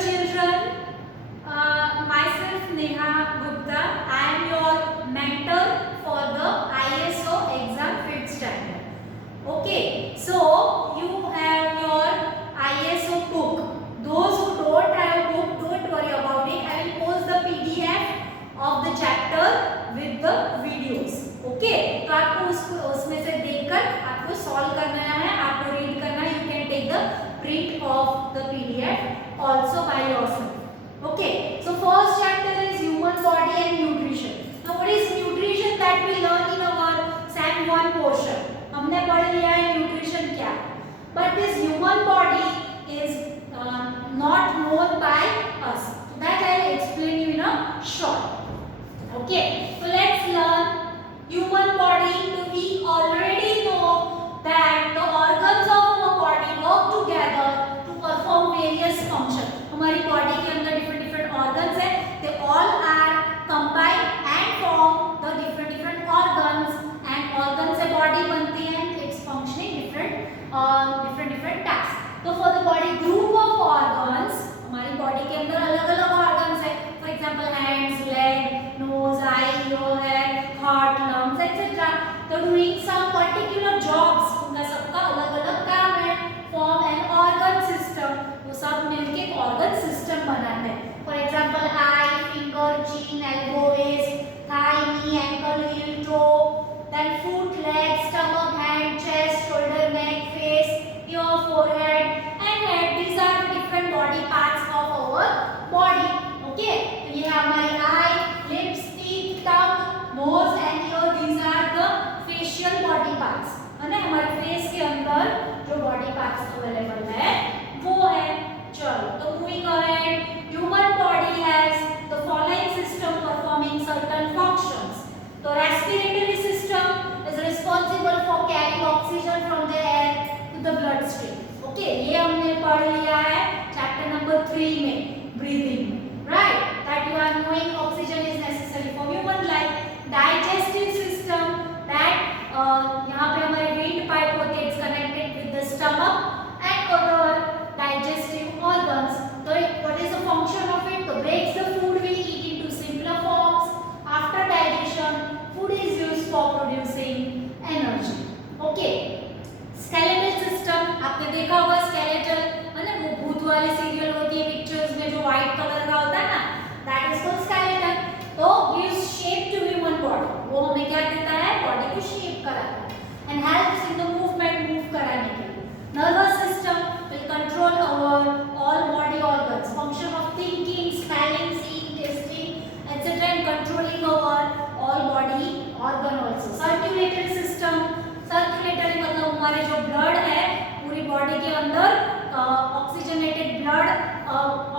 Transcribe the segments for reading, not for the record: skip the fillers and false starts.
children, myself Neha Gupta. I am your mentor for the ISO exam 5th standard. Okay, so you have your ISO book. Those who don't have a book, don't worry about it. I will post the PDF of the chapter with the videos. Okay, तो आपको उसमें से देखकर आपको सॉल्व करना है, आपको रीड करना है. You can take the print of the PDF also by yourself. Okay, so first chapter is human body and nutrition. Now what is nutrition that we learn in our SAM 1 portion? हमने पढ़ लिया है nutrition क्या, but this human body is not known by us. So that I will explain you in a short. Okay, so let's learn human body. So we already know that the organs of our body work together to perform various functions. हमारी body के अंदर different organs हैं. They all are combined and form the different organs. And organs से body बनती है. It's functioning different tasks. तो for the body group of organs, हमारी body के अंदर अलग-अलग organs हैं. For example, hands, leg, nose, eye, ear, head, heart, lungs, etc. तो doing some particular jobs. उनका सबका अलग-अलग काम है. Form an organ system. वो सब मिलके एक organ system बना है. For example, eye, finger, chin, elbow, waist, thigh, knee, ankle, heel, toe. Then foot, leg, stomach, hand, chest, shoulder, neck, face, ear, forehead, and head. These are the different body parts of our body. Okay, तो ये हमारे eye, lips, teeth, tongue, nose and ear. These are the facial body parts. है ना, हमारे face के अंदर जो body parts available है वो है. चलो, तो moving ahead, human body has the following system performing certain functions. तो respiratory system is responsible for carrying oxygen from the air to the bloodstream. Okay, ये हमने पढ़ लिया है chapter number 3 में, breathing, right? That you are knowing oxygen is necessary for human life. Digestive system, that यहाँ पे हमारे wind pipe होते हैं, it's connected with the stomach and other digestive organs. So what is the function of it? तो breaks the food we eat into simpler forms. After digestion, food is used for producing energy. Okay. Skeletal system, आपने देखा होगा skeletal, है ना, वो भूत वाली सीरियल होती है पिक्चर्स में जो व्हाइट कलर का होता है ना, that is called skeleton. तो gives shape to human body. वो हमें क्या देता है? बॉडी को शेप कराता है and helps in the movement, move कराने के लिए. Nervous system will control our all body organs, function of thinking, smelling, seeing, tasting, etc. and controlling our all body organ also. Circulatory system, circulatory मतलब हमारे जो ब्लड है पूरी बॉडी के अंदर ऑक्सीजनेटेड ब्लड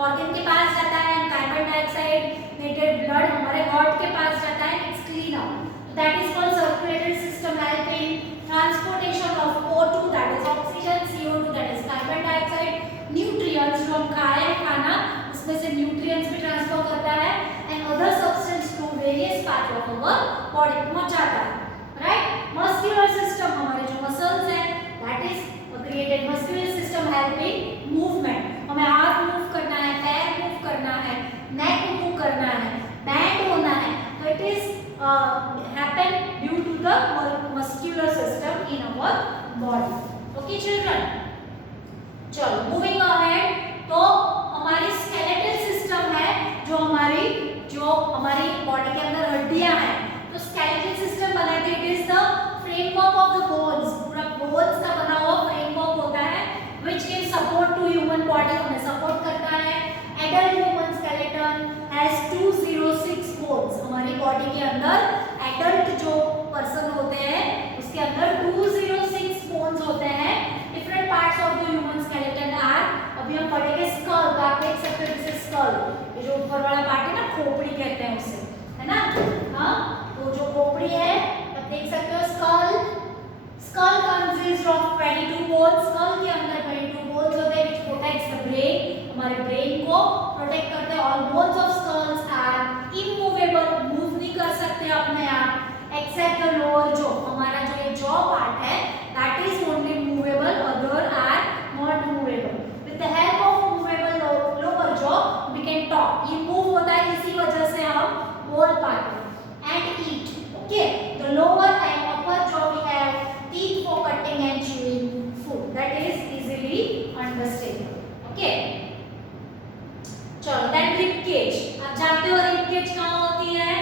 ऑर्गन के पास जाता है, कार्बन डाइऑक्साइड ब्लड हमारे हार्ट के पास जाता है, it's clean out. That is called circulatory system, helping transportation of O2 that is oxygen, CO2 that is carbon dioxide, nutrients जो हम खाए हैं खाना उसमें से न्यूट्रिएंट्स भी ट्रांसफर करता है and other substance to various part of our body पहुंचाता है. राइट. मस्कुलर सिस्टम, हमारे जो मसल्स हैं that is created muscular system helping movement. हमें हाथ मूव करना है, पैर मूव करना है, नेक मूव करना है, बैंड होना है, तो it is happen due to the muscular system in our body. Okay children, चलो मूविंग अहेड. तो हमारी स्केलेटल सिस्टम है जो हमारी बॉडी के अंदर हड्डियां हैं, तो स्केलेटल सिस्टम बनाती है. It is the framework of the bones, पूरा बोन्स का बना हुआ फ्रेमवर्क होता है which gives support to human body, हमें सपोर्ट करता है. एडल्ट ह्यूमन स्केलेटन हैज 206 बोन्स. हमारी बॉडी के अंदर एडल्ट जो पर्सन होते हैं उसके अंदर 206 बोन्स होते हैं. Different parts of the human skeleton are, अभी हम पढ़ेंगे स्कल, तो आप देख सकते हो जैसे स्कल, ये जो ऊपर वाला पार्ट है ना, खोपड़ी कहते हैं उसे, है ना. हाँ, तो जो खोपड़ी है आप देख सकते हो school. Skull consists of 22 bones. Skull के अंदर 22 bones होते हैं which protects the brain. हमारे brain को protect करते हैं. All bones of skulls are immovable. Move नहीं कर सकते अपने आप. Except the lower jaw. हमारा जो ये jaw part है that is only movable. Other are not movable. With the help of movable lower jaw, okay चलो देन रिब केज, आप जानते हो रिब केज कहाँ होती है?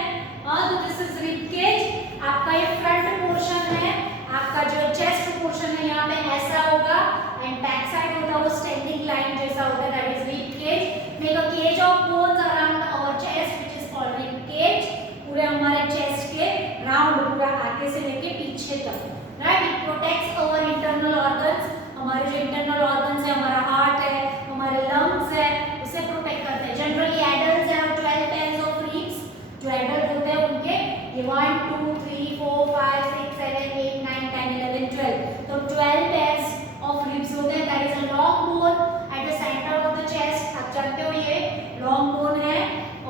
तो दिस इज रिब केज। आपका ये फ्रंट पोर्शन है, आपका जो चेस्ट पोर्शन है यहाँ पे ऐसा होगा एंड बैक साइड होता है वो स्टैंडिंग लाइन जैसा होता है, that is rib cage. Make a cage of bones around our chest which is called rib cage. पूरे हमारे चेस्ट के राउंड पूरा आगे से लेके पीछे तक, right. It protects our internal organs, हमारे जो इंटरनल ऑर्गन्स है, हमारा हार्ट है, हमारे लंग्स है, उसे प्रोटेक्ट करते हैं। Generally adults have 12 pairs of ribs, जो एडल्ट होते हैं उनके ये 1 2 3 4 5 6 7 8 9 10 11 12, तो 12 pairs of ribs होते हैं। That is a long bone at the centre of the chest, आप जानते हो ये लॉन्ग बोन है,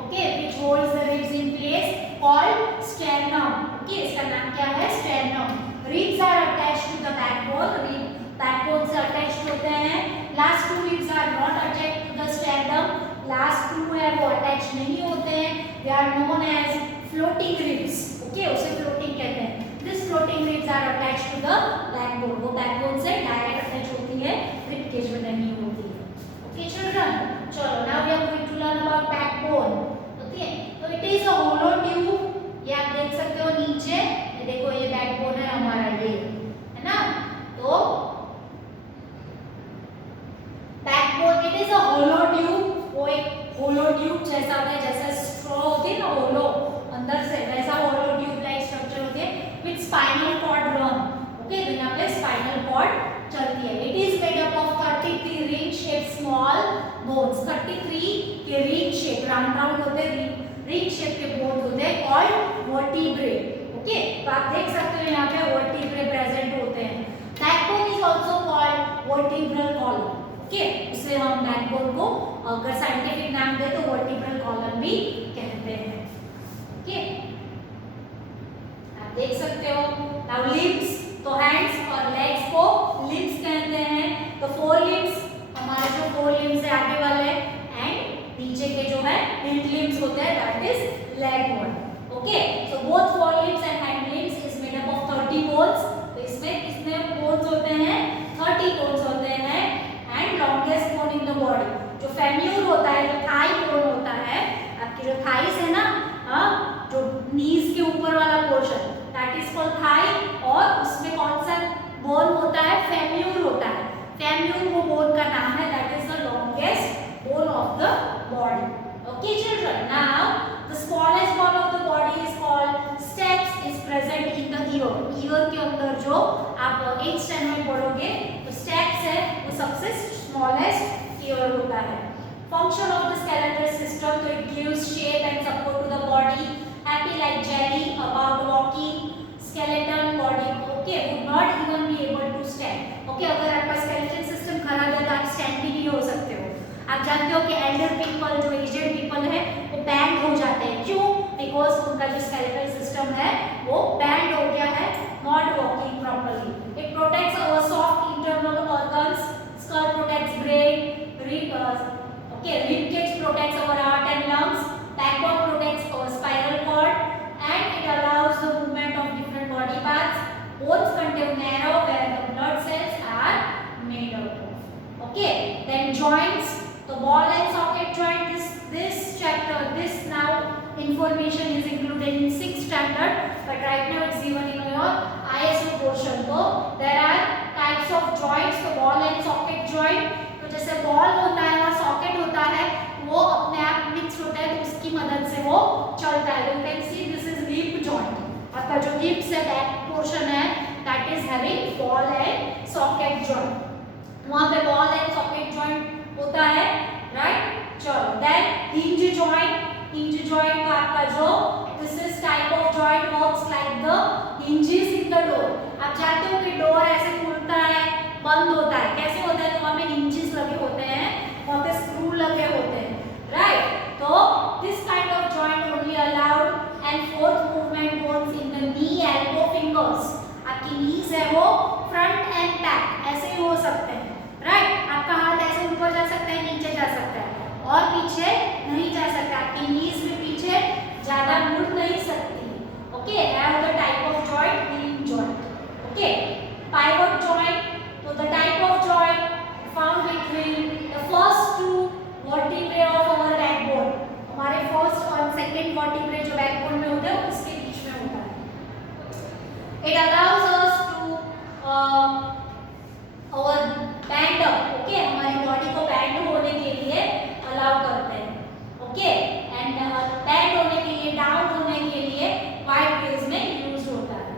okay, which holds the ribs in place, called sternum. Okay, इसका नाम क्या है? Sternum. Ribs are attached to the backbone, rib backbone से अटैच्ड होते हैं। Last two ribs are not attached to the sternum, last two है वो attach नहीं होते हैं, they are known as floating ribs. Okay, उसे फ्लोटिंग कहते हैं। This floating ribs are attached to the backbone, वो बैकबोन से डायरेक्ट अटैच होती है, रिब केज में नहीं होती है। ओके चिल्ड्रन, चलो now we are going to learn about backbone. Okay, तो it is a hollow tube, ये आप देख सकते हो नीचे, ये देखो ये बैकबोन है हमारा, ये है ना। तो backbone it is a hollow tube, वो एक होलो ट्यूब जैसा होता है, जैसे स्ट्रॉ होती है ना होलो अंदर से, वैसा होलो ट्यूब लाइक स्ट्रक्चर होती है with spinal cord run. Okay, तो यहाँ पे स्पाइनल कॉर्ड चलती है। It is made up of 33 ring shape small bones, 33 के रिंग शेप राउंड राउंड होते हैं, रिंग शेप के बोन्स होते हैं कॉल्ड वर्टिब्रे। ओके, तो आप देख सकते हो यहाँ पे वर्टिब्रे प्रेजेंट होते हैं। Backbone is also called vertebral column. Okay, उसे हम बैकबोन को अगर साइंटिफिक नाम दे तो वर्टिब्रल कॉलम भी कहते हैं। ओके, आप देख सकते हो। नाउ लिम्स, तो हैंड्स और लेग्स को लिम्स कहते हैं। तो फोर लिम्स, हमारे जो फोर लिम्स है आगे वाले एंड नीचे के जो है हिंड लिम्स होते हैं, that is leg bone. Okay, so both four limbs and hand limbs is made up of 30 बोन्स। तो इसमें कितने बोन्स होते हैं? 30 बोन्स होते हैं। And longest bone in the body, जो फेम्यूर होता है, जो थाई बोन होता है, आपकी जो थाइस है ना, जो नीज के ऊपर वाला portion, that is called thigh, और उसमें कौन सा बोन होता है? फेम्यूर होता है। फेम्यूर वो बोन का नाम है, that is the longest bone of the body. Okay children, now the smallest bone of the body is called steps, is present in the year. Year के अंदर जो आप 8th स्टैंडर्ड में पढ़ोगे, तो स्टेप्स है वो सबसे स्मॉलेस्ट ईयर होता है। Function of the skeletal system, तो it gives shape and support to the body, happy like jelly about walking. Skeletal body okay would not even be able to stand. Okay, अगर आपका skeletal system खराब है तो आप स्टैंड भी नहीं हो सकते हो। आप जानते हो कि एल्डर पीपल, जो एजेड पीपल है, वो बैंड हो जाते हैं। क्यों? बिकॉज उनका जो स्केलेटल सिस्टम है वो बैंड हो गया है, not working properly. It protects our soft internal organs, skull protects brain, rib cage protects our heart and lungs, backbone protects our spinal cord, and it allows the movement of different body parts. Bones contain marrow where the blood cells are made up of. Okay, then joints, the ball and socket joint. This chapter, this now information is included in 6th standard, but right now it's given in your ISO portion. So there are types of joints, तो ball and socket joint। तो जैसे ball होता है और socket होता है, वो अपने आप मिक्स होता है, तो उसकी मदद से वो चलता है। You can see this is hip joint। आपका जो hips है, back portion है, that is having ball and socket joint। वहाँ पे ball and socket joint होता है, right? चलो, then hinge joint। hinge joint तो आपका जो this is type of joint works like the hinges in the door। आप जानते हो कि डोर ऐसे खुलता है, बंद होता है, कैसे होता है? तो वहाँ पे hinges लगे होते हैं, वहाँ पे स्क्रू लगे होते हैं, राइट? तो this kind of joint only allowed and fourth movement bones in the knee, elbow, fingers। आपकी knees है वो front and back ऐसे ही हो सकते हैं, राइट? आपका हाथ ऐसे ऊपर जा सकता है, नीचे जा सकता है, और पीछे नहीं जा सकता। आपकी knees भी पीछे ज्यादा मुड़ नहीं सकती। Okay, have the type of joint hinge joint। Okay, pivot joint, so the type of joint found between the first okay, हमारी बॉडी को बेंड होने के लिए अलाउ करते हैं, ओके, एंड बेंड होने के लिए, डाउन होने के लिए वाइड वेज में यूज होता है,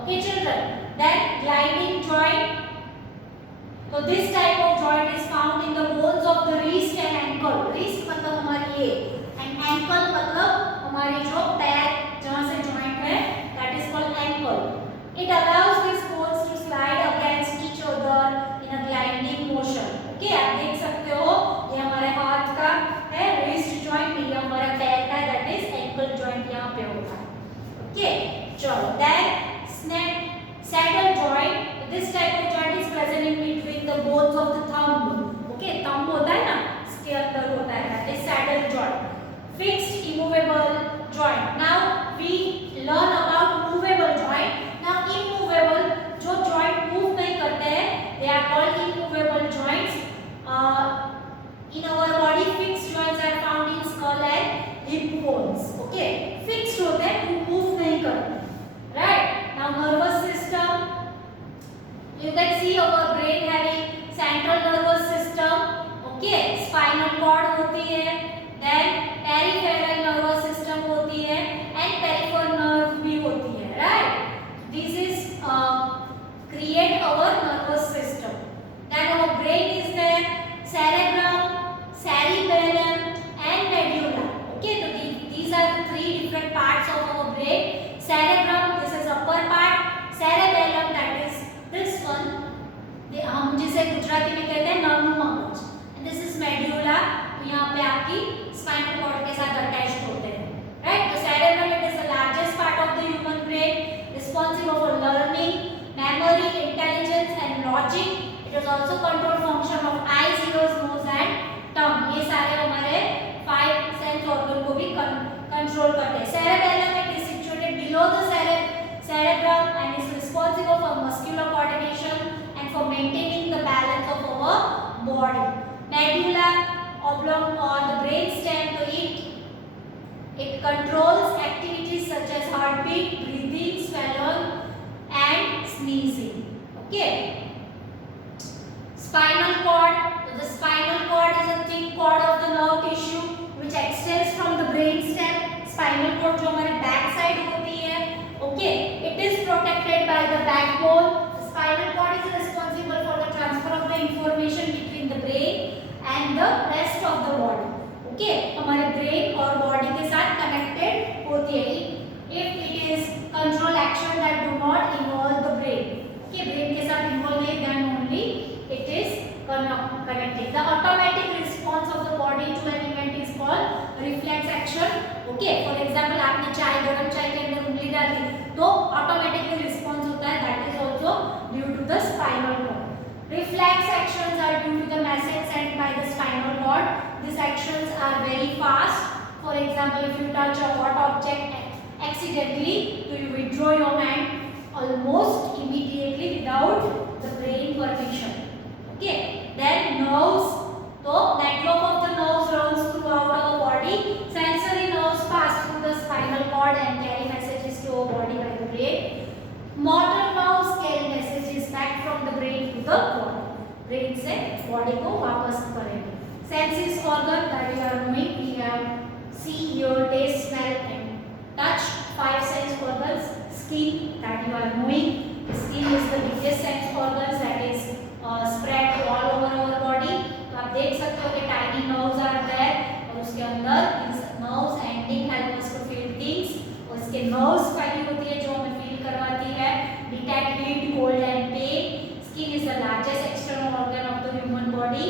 okay children. Then gliding joint, तो this type of joint is found in the bones of the wrist and ankle. Wrist मतलब हमारी ये, एंड एंकल मतलब हमारी जो पैर जहां से जॉइंट है, that is called ankle. It allows this bones to slide against each other in a gliding motion, okay. आप देख सकते हो ये हमारे हाथ का है रिस्ट जॉइंट, ये हमारा पैर का दैट इज एंकल जॉइंट यहाँ पे होता है, ओके। चलो then saddle joint, this type of joint is present in between the bones of the thumb, okay. Thumb होता है ना, इसके अंदर होता है, that is saddle joint. Fixed immovable joint, now we learn about movable joint. Now immovable जो joint move नहीं करते हैं, they are called immovable joints. in our body fixed joints are found in skull and hip bones, okay। fixed होते हैं, वो move नहीं करते, right। now nervous system, you can see our brain having central nervous system, okay। spinal cord होती है, then peripheral nervous system होती है, and peripheral nerve भी होती है, right। this is create our nervous system। then our brain is there, cerebrum, cerebellum and medulla, okay। so these are the three different parts of our brain। cerebrum, this is upper part, cerebellum, that is this one, हम जिसे गुजराती में कहते हैं नानु मगज, and this is medulla, तो यहाँ पे आपकी spinal cord के साथ attached होते हैं, right। तो cerebrum, it is the largest part of the human brain, responsible for learning, memory, intelligence and logic। it is also control function of eyes, ears, nose and tongue। ये सारे हमारे 5 सेंस ऑर्गन को भी कंट्रोल करते हैं। cerebellum, it is situated below the cerebrum and is responsible for muscular coordination and for maintaining the balance of our body। medulla oblong or the brain stem, so it controls activities such as heartbeat, breathing, swallowing and sneezing, okay। spinal cord, so the spinal cord is a thick cord of the nerve tissue which extends from the brain stem। spinal cord जो हमारे back side होती है, okay। it is protected by the backbone। the spinal cord is responsible for the transfer of the information between the brain and the rest of the body, okay। हमारे brain और body के साथ connected होती है। if it is control action that do not involve the brain, okay। brain के साथ involve नहीं, then only it is connected। the automatic response of the body to an event is called reflex action, okay। for example आपने चाय, गरम चाय के अंदर उंगली डाल दी, तो automatically response होता है, that is also due to the spinal cord। reflex actions are due to the message sent by the spinal cord। these actions are very fast। for example if you touch a hot object accidentally, so you withdraw your hand almost immediately without the brain permission, okay। then nerves, so network of the nerves runs throughout our body। sensory nerves pass through the spinal cord and carry messages to our body by the brain। motor nerves carry messages back from the brain to the body। brain से body को वापस करेंगे। senses organ that we are knowing, we have see, hear, taste, smell and touch, 5 sense organs। skin that you are knowing, skin is the biggest sense organs that is spread all over our body। तो आप देख सकते हो कि tiny nerves are there और उसके अंदर these nerves ending help us to feel things, और इसके nerves फैली होती है जो हमें feel करवाती है detect heat, cold and pain। skin is the largest external organ of the human body,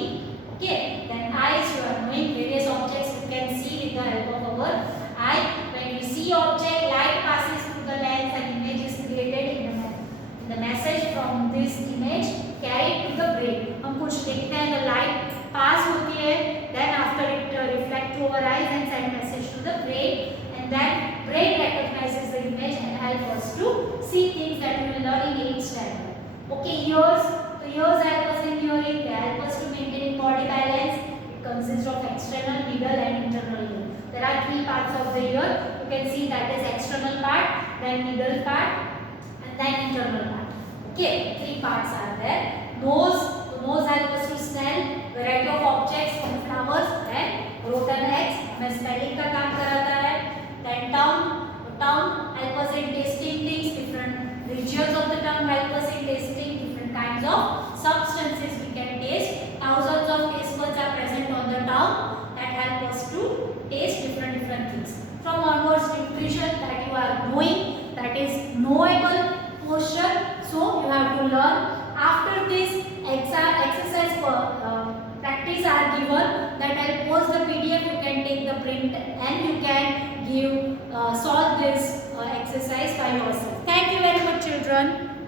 okay। then eyes, you are knowing various objects you can see with the help of our eye। when we see object, light passes through the lens and image is created in the message from this image carried to the brain। हम कुछ देखते हैं, the light pass होती है, then after it reflect to our eyes and send message to the brain, and then brain recognizes the image and help us to see things that we will learn in 8th standard, okay। ears, so ears help us in hearing, they help us to maintain body balance। it consists of external, middle and internal ear। there are 3 parts of the ear, you can see, that is external part, then middle part and then internal part, okay। 3 parts are there। nose, so nose helps us to smell, practice are given, that I'll post the PDF. You can take the print and you can give solve this exercise by yourself. Thank you very much, children.